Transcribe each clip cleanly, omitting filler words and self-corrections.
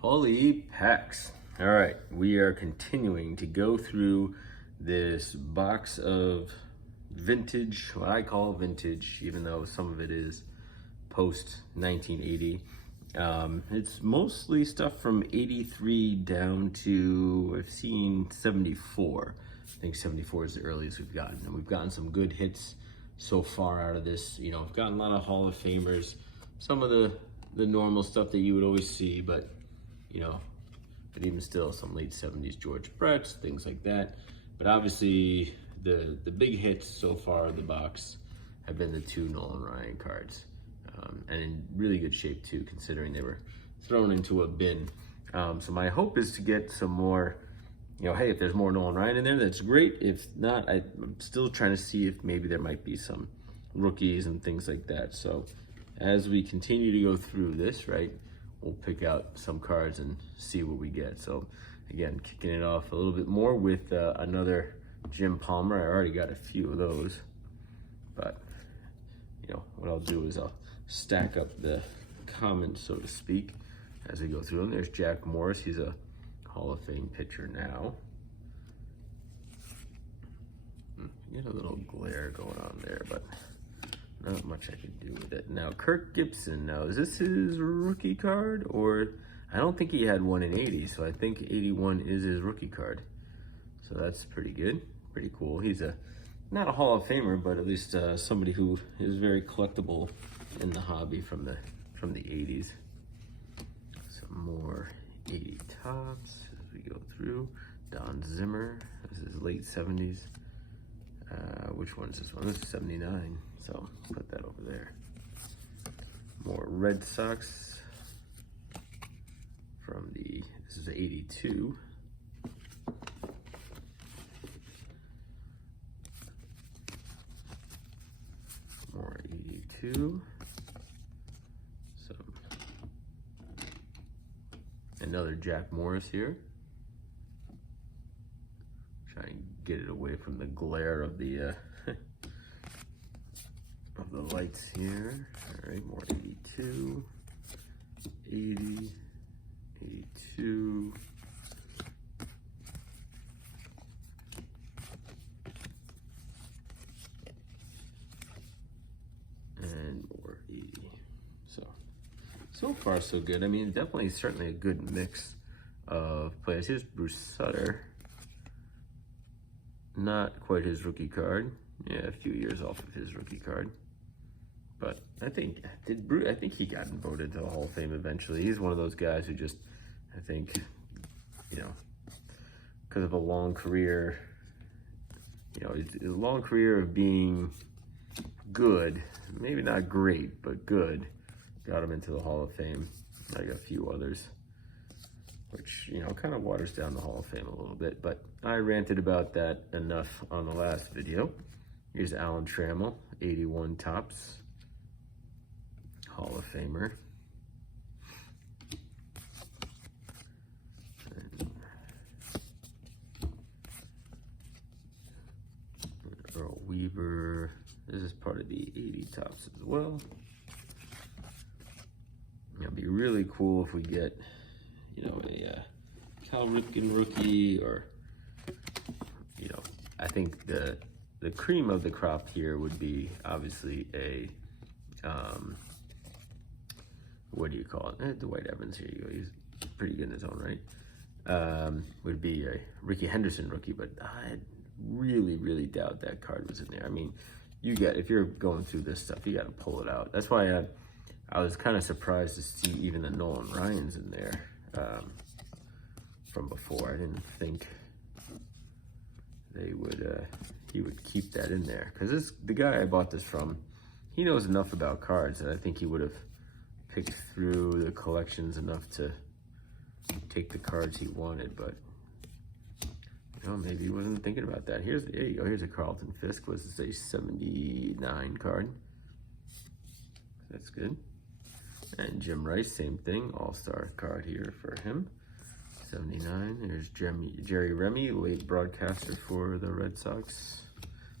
Holy packs. All right, we are continuing to go through this box of vintage, what I call vintage, even though some of it is post 1980. It's mostly stuff from 83 down to, I've seen 74. I think 74 is the earliest we've gotten. And we've gotten some good hits so far out of this. You know, I've gotten a lot of Hall of Famers, some of the normal stuff that you would always see, but you know, but even still, some late 70s George Brett's, things like that. But obviously, the big hits so far in the box have been the two Nolan Ryan cards. And in really good shape too, considering they were thrown into a bin. So my hope is to get some more, you know, hey, if there's more Nolan Ryan in there, that's great. If not, I'm still trying to see if maybe there might be some rookies and things like that. So as we continue to go through this, right, we'll pick out some cards and see what we get. So again, kicking it off a little bit more with another Jim Palmer. I already got a few of those, but you know, what I'll do is I'll stack up the comments, so to speak, as we go through them. There's Jack Morris. He's a Hall of Fame pitcher now. Get a little glare going on there, but not much I can do with it. Now, Kirk Gibson. Now, is this his rookie card? Or, I don't think he had one in 80, so I think 81 is his rookie card. So that's pretty good, pretty cool. He's not a Hall of Famer, but at least somebody who is very collectible in the hobby from the 80s. Some more 80 tops as we go through. Don Zimmer, this is late 70s. Which one is this one? This is 79, so put that over there. More Red Sox from this is 82. More 82. Another Jack Morris here. Try and get it away from the glare of the of the lights here. All right, more 82, 80, 82. And more 80. So far so good. I mean, definitely, certainly a good mix of players. Here's Bruce Sutter. Not quite his rookie card. Yeah, a few years off of his rookie card. But I think, I think he got voted to the Hall of Fame eventually. He's one of those guys who just, I think, you know, because of a long career, you know, a long career of being good, maybe not great, but good, got him into the Hall of Fame. I got a few others, which, you know, kind of waters down the Hall of Fame a little bit, but I ranted about that enough on the last video. Here's Alan Trammell, 81 tops, Hall of Famer. And Earl Weaver, this is part of the 80 tops as well. It'd be really cool if we get, you know, a Cal Ripken rookie, or, you know, I think the cream of the crop here would be obviously a, what do you call it? Dwight Evans, here you go. He's pretty good in his own right. Would be a Ricky Henderson rookie, but I really, really doubt that card was in there. I mean, if you're going through this stuff, you got to pull it out. That's why I was kind of surprised to see even the Nolan Ryans in there from before. I didn't think they would, he would keep that in there, because the guy I bought this from, he knows enough about cards that I think he would have picked through the collections enough to take the cards he wanted, but you know, maybe he wasn't thinking about that. There you go. Here's a Carlton Fisk. Was this a 79 card? That's good. And Jim Rice, same thing, all-star card here for him. 79. There's Jerry Remy, late broadcaster for the Red Sox.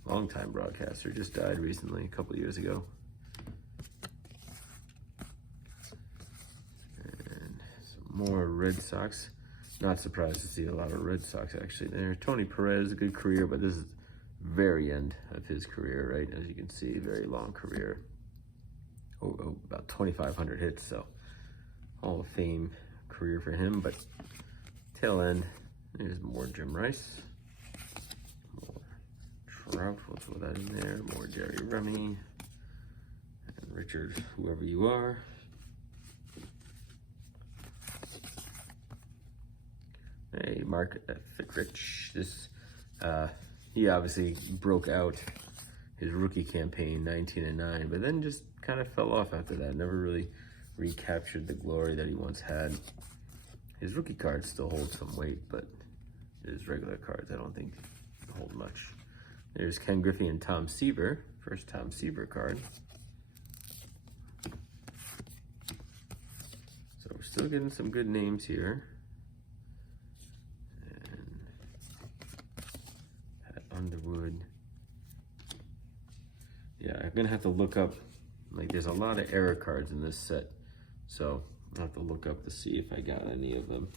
Longtime broadcaster, just died recently, a couple years ago. And some more Red Sox. Not surprised to see a lot of Red Sox actually there. Tony Perez, a good career, but this is very end of his career, right? As you can see, very long career. About 2,500 hits, so Hall of Fame career for him, but tail end, there's more Jim Rice, more Trout, we'll throw that in there, more Jerry Remy, and Richard, whoever you are. Hey, Mark Fittrich, this, he obviously broke out his rookie campaign, 19-9, but then just kind of fell off after that. Never really recaptured the glory that he once had. His rookie cards still hold some weight, but his regular cards, I don't think hold much. There's Ken Griffey and Tom Seaver, first Tom Seaver card. So we're still getting some good names here. And Pat Underwood. Yeah, I'm gonna have to look up, like there's a lot of error cards in this set, so I'll have to look up to see if I got any of them.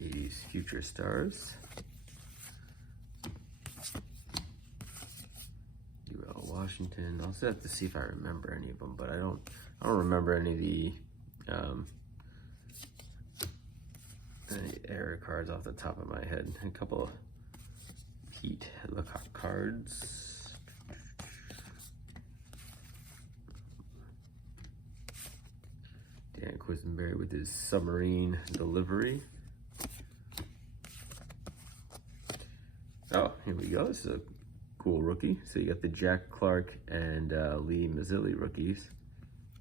80s Future Stars. UL Washington. I'll have to see if I remember any of them, but I don't remember any of the any error cards off the top of my head. A couple of Heat Lecoq cards. Dan Quisenberry with his submarine delivery. Oh, here we go. This is a cool rookie. So you got the Jack Clark and Lee Mazzilli rookies.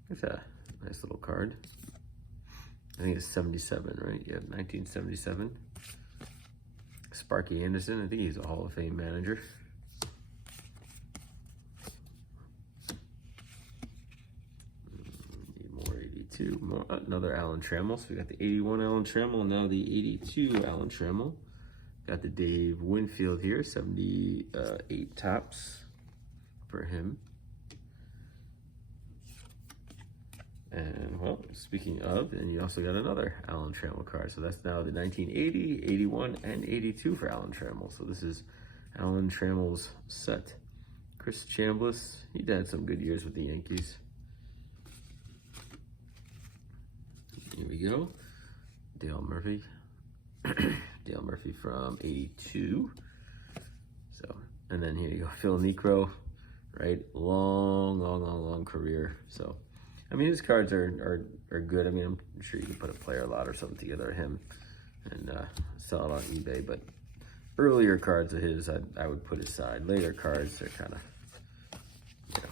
It's a nice little card. I think it's 77, right? Yeah, 1977. Sparky Anderson, I think he's a Hall of Fame manager. Need more 82, more, another Alan Trammell. So we got the 81 Alan Trammell, and now the 82 Alan Trammell. Got the Dave Winfield here, 78 tops for him. And well, speaking of, and you also got another Alan Trammell card. So that's now the 1980, 81, and 82 for Alan Trammell. So this is Alan Trammell's set. Chris Chambliss, he had some good years with the Yankees. Here we go. Dale Murphy. Dale Murphy from 82. So, and then here you go, Phil Niekro, right? Long career. So, I mean, his cards are good. I mean, I'm sure you can put a player lot or something together of him and sell it on eBay. But earlier cards of his, I would put aside. Later cards, they're kind of, you know,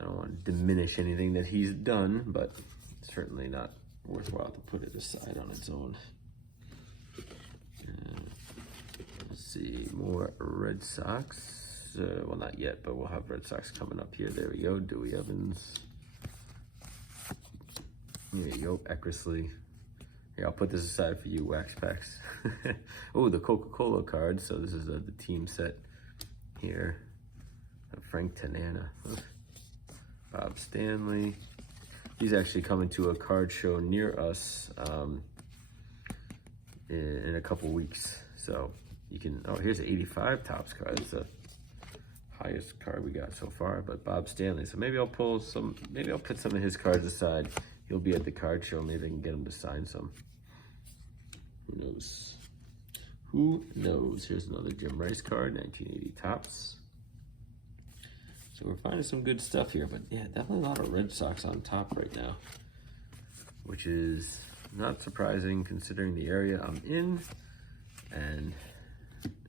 I don't want to diminish anything that he's done, but certainly not worthwhile to put it aside on its own. Let's see, more Red Sox. Well, not yet, but we'll have Red Sox coming up here. There we go, Dewey Evans. There you go, Eckersley. Here, I'll put this aside for you, Wax Packs. Oh, the Coca-Cola card. So this is the team set here. Frank Tanana, Bob Stanley. He's actually coming to a card show near us in a couple weeks. So you can, oh, here's an 85 Topps card. It's the highest card we got so far, but Bob Stanley. So maybe I'll pull some, maybe I'll put some of his cards aside. He'll be at the card show. Maybe I can get him to sign some. Who knows? Who knows? Here's another Jim Rice card, 1980 Topps. So we're finding some good stuff here, but yeah, definitely a lot of Red Sox on top right now, which is not surprising considering the area I'm in, and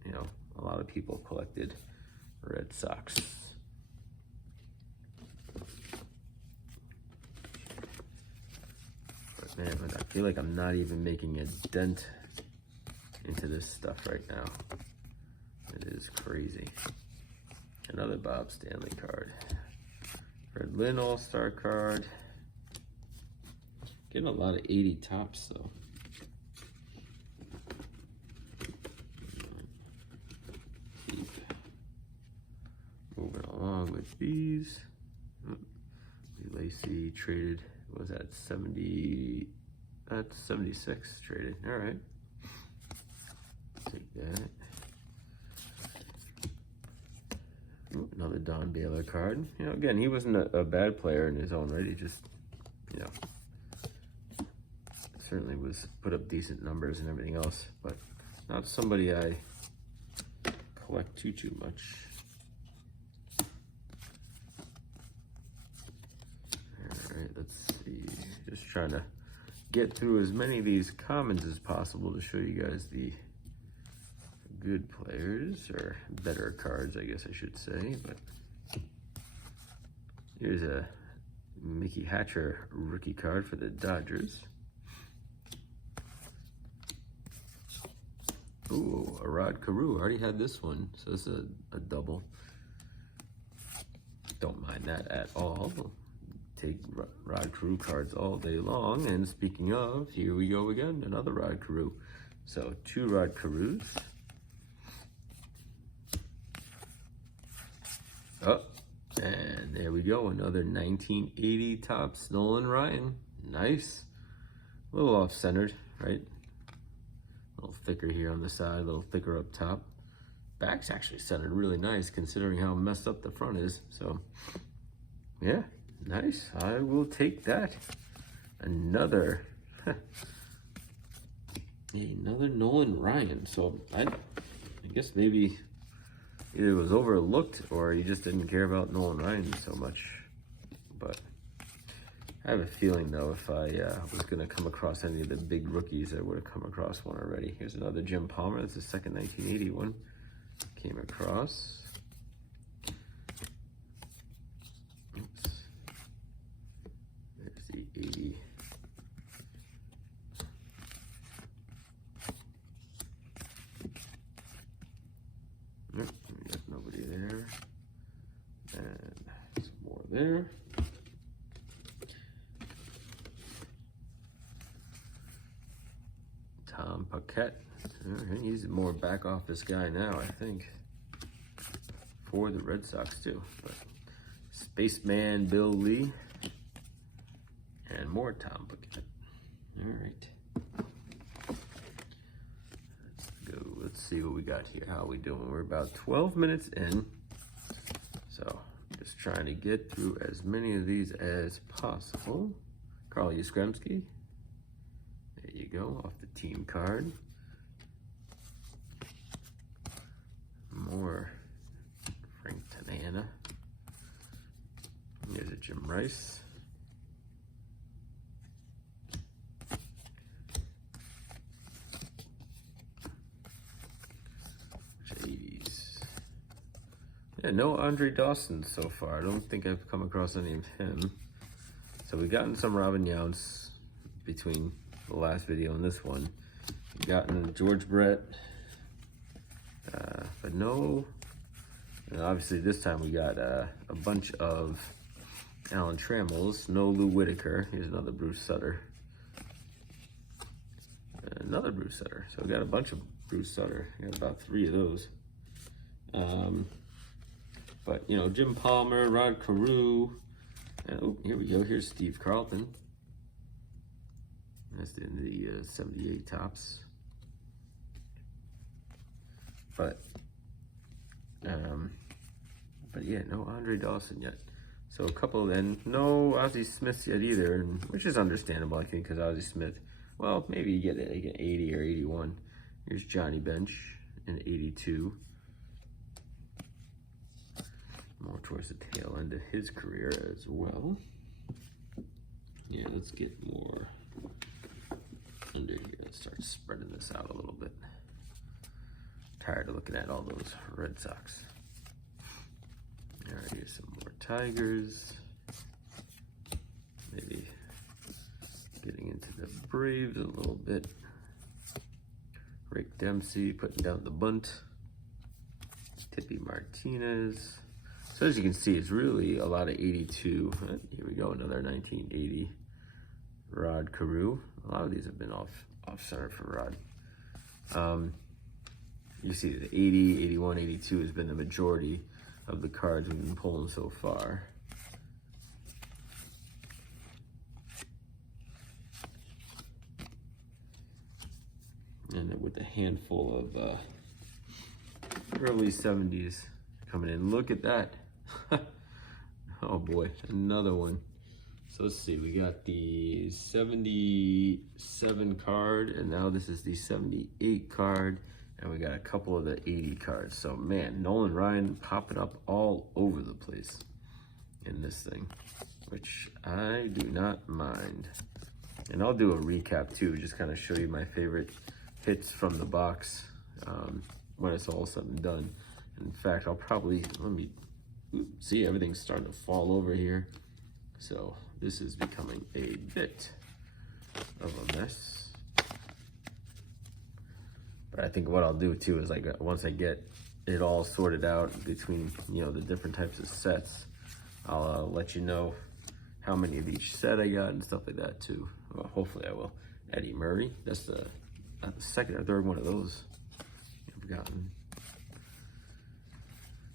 you know, a lot of people collected Red Sox. But man, I feel like I'm not even making a dent into this stuff right now. It is crazy. Another Bob Stanley card. Fred Lynn All-Star card. Getting a lot of 80 Topps though. Keep moving along with these. Lacey traded, what was that, 70, that's 76 traded. All right. Take that. Ooh, another Don Baylor card. You know, again, he wasn't a bad player in his own right. He just, you know, certainly was put up decent numbers and everything else, but not somebody I collect too much. All right, let's see. Just trying to get through as many of these commons as possible to show you guys the good players, or better cards, I guess I should say. But here's a Mickey Hatcher rookie card for the Dodgers. Ooh, a Rod Carew. I already had this one, so this is a double. Don't mind that at all. Take Rod Carew cards all day long. And speaking of, here we go again, another Rod Carew. So 2 Rod Carews. Oh, and there we go, another 1980 Topps Nolan Ryan. Nice. A little off-centered, right? A little thicker here on the side, a little thicker up top. Back's actually centered really nice considering how messed up the front is. So, yeah, nice. I will take that. Another, another Nolan Ryan. So, I guess maybe either it was overlooked or he just didn't care about Nolan Ryan so much. But I have a feeling, though, if I was going to come across any of the big rookies, I would have come across one already. Here's another Jim Palmer. That's the second 1980 one. Came across. Oops. There's the 80. Nope, we got nobody there. And some more there. Tom Paquette. He's more back office guy now, I think, for the Red Sox too. But Spaceman Bill Lee and more Tom Paquette. All right. Let's go. Let's see what we got here. How are we doing? We're about 12 minutes in. So just trying to get through as many of these as possible. Carl Yastrzemski. There you go, off the team card. More Frank Tanana. Here's a Jim Rice. Jeez. Yeah, no Andre Dawson so far. I don't think I've come across any of him. So we've gotten some Robin Yountz between the last video and this one. We've gotten George Brett. But no, and obviously this time we got a bunch of Alan Trammels, no Lou Whitaker. Here's another Bruce Sutter. Another Bruce Sutter. So we got a bunch of Bruce Sutter. We got about 3 of those. But, you know, Jim Palmer, Rod Carew. And, oh, here we go. Here's Steve Carlton. That's in the 78 Topps. But yeah, no Andre Dawson yet. So a couple, and no Ozzie Smith yet either, and, which is understandable, I think, because Ozzie Smith, well, maybe you get like an 80 or 81. Here's Johnny Bench in 82. More towards the tail end of his career as well. Yeah, let's get more under here. Let's start spreading this out a little bit. Tired of looking at all those Red Sox. All right, here's some more Tigers. Maybe getting into the Braves a little bit. Rick Dempsey putting down the bunt. Tippy Martinez. So as you can see, it's really a lot of 82. Here we go, another 1980 Rod Carew. A lot of these have been off center for Rod. You see the 80, 81, 82 has been the majority of the cards we've been pulling so far. and with a handful of early 70s coming in. Look at that. Oh boy, another one. So let's see, we got the 77 card, and now this is the 78 card, and we got a couple of the 80 cards. So man, Nolan Ryan popping up all over the place in this thing, which I do not mind. And I'll do a recap too, just kind of show you my favorite hits from the box when it's all said and done. In fact, I'll probably, see, everything's starting to fall over here. So this is becoming a bit of a mess. But I think what I'll do too is, like, once I get it all sorted out between, you know, the different types of sets, I'll let you know how many of each set I got and stuff like that too. Well, hopefully I will. Eddie Murray, that's the second or third one of those I've gotten.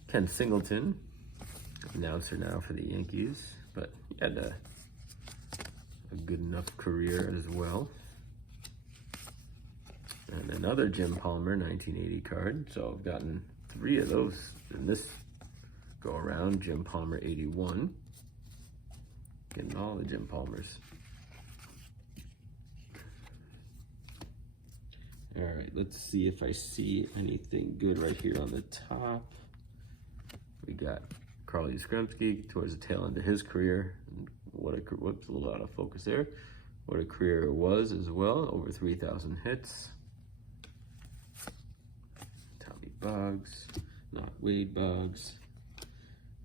Ken Singleton, announcer now for the Yankees, but he had a good enough career as well. And another Jim Palmer 1980 card. So I've gotten 3 of those in this go around. Jim Palmer 81. Getting all the Jim Palmers. All right, let's see if I see anything good right here on the top. We got Carl Yastrzemski towards the tail end of his career. Whoops, a little out of focus there. What a career it was as well. Over 3,000 hits. Tommy Boggs, not Wade Boggs.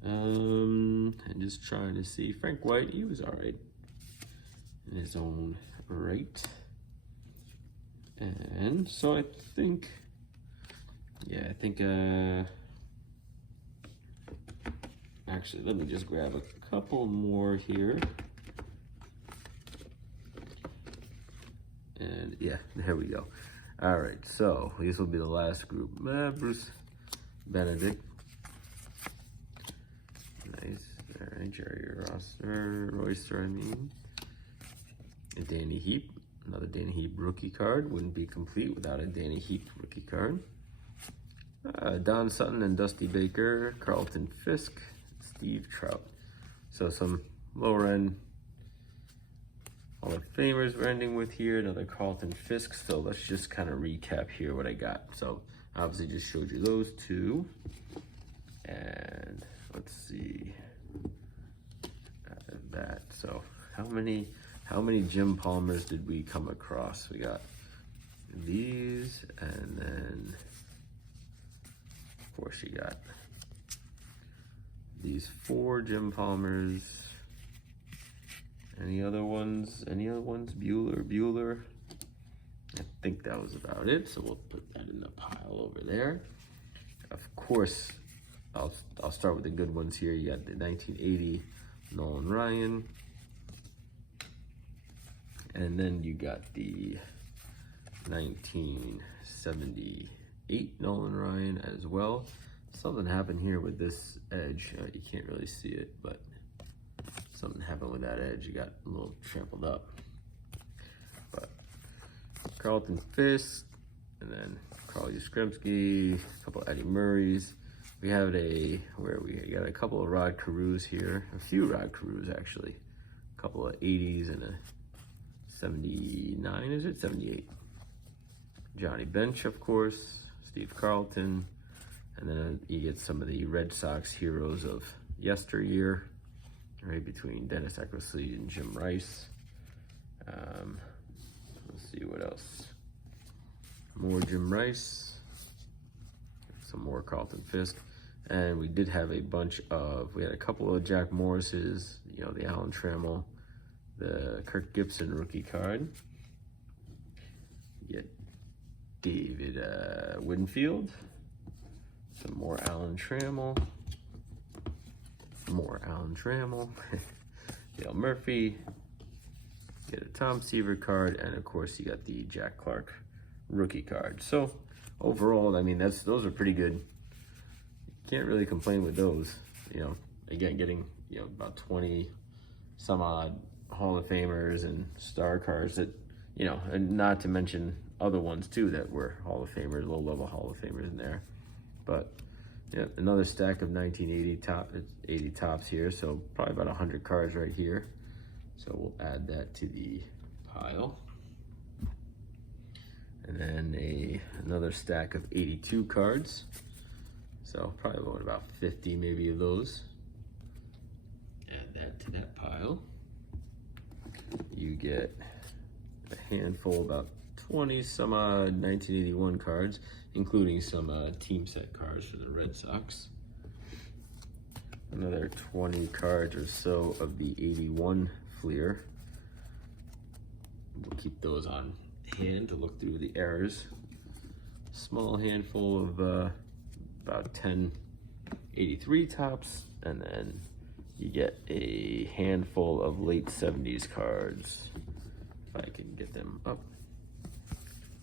And just trying to see Frank White. He was all right in his own right. And so I think, yeah, I think, actually, let me just grab a couple more here. And yeah, there we go. All right, so this will be the last group. Bruce Benedict. Nice. All right, Jerry Royster, I mean. And Danny Heap. Another Danny Heap rookie card. Wouldn't be complete without a Danny Heap rookie card. Don Sutton and Dusty Baker. Carlton Fisk. Steve Trout. So some lower end Hall of Famers we're ending with here. Another Carlton Fisk. So let's just kind of recap here what I got. So obviously just showed you those 2. And let's see. That. So how many Jim Palmers did we come across? We got these, and then of course you got these 4 Jim Palmers. Any other ones? Bueller. I think that was about it. So we'll put that in the pile over there. Of course, I'll start with the good ones here. You got the 1980 Nolan Ryan. And then you got the 1978 Nolan Ryan as well. Something happened here with this edge. You can't really see it, but something happened with that edge. You got a little trampled up. But Carlton Fisk, and then Carl Yastrzemski, a couple Eddie Murrays. We have we got a couple of Rod Carews here. A few Rod Carews, actually. A couple of 80s and a 79, is it? 78. Johnny Bench, of course. Steve Carlton. And then you get some of the Red Sox heroes of yesteryear, right between Dennis Eckersley and Jim Rice. Let's see what else. More Jim Rice. Some more Carlton Fisk. And we did have we had a couple of Jack Morris's, you know, the Alan Trammell, the Kirk Gibson rookie card. You get David Winfield. Some more Alan Trammell. More Alan Trammell. Dale Murphy. Get a Tom Seaver card, and of course you got the Jack Clark rookie card. So overall, I mean, those are pretty good. Can't really complain with those. You know, again, getting, you know, about 20 some odd Hall of Famers and star cards that, you know, and not to mention other ones too that were Hall of Famers, low-level Hall of Famers in there. But yeah, another stack of 1980 80 tops here, so probably about 100 cards right here. So we'll add that to the pile. And then another stack of 82 cards. So probably about 50 maybe of those. Add that to that pile. You get a handful, about 20 some 1981 cards, including some team set cards for the Red Sox. Another 20 cards or so of the 81 Fleer. We'll keep those on hand to look through the errors. Small handful of about 10 83 tops, and then you get a handful of late 70s cards, if I can get them up.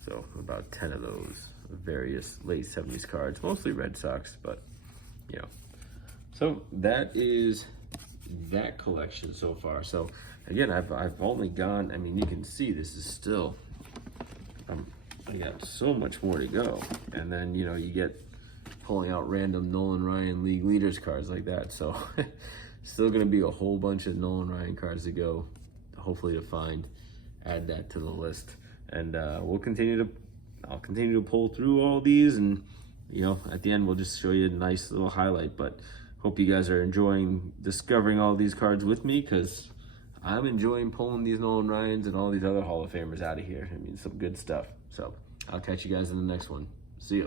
So about 10 of those various late 70s cards, mostly Red Sox, but you know. So that is that collection so far. So again, I've only gone, I mean, you can see this is still, I got so much more to go. And then, you know, you get pulling out random Nolan Ryan league leaders cards like that. So still gonna be a whole bunch of Nolan Ryan cards to go, hopefully to find, add that to the list. And I'll continue to pull through all these, and you know, at the end we'll just show you a nice little highlight. But hope you guys are enjoying discovering all these cards with me, because I'm enjoying pulling these Nolan Ryans and all these other Hall of Famers out of here. I mean, some good stuff. So I'll catch you guys in the next one. See ya.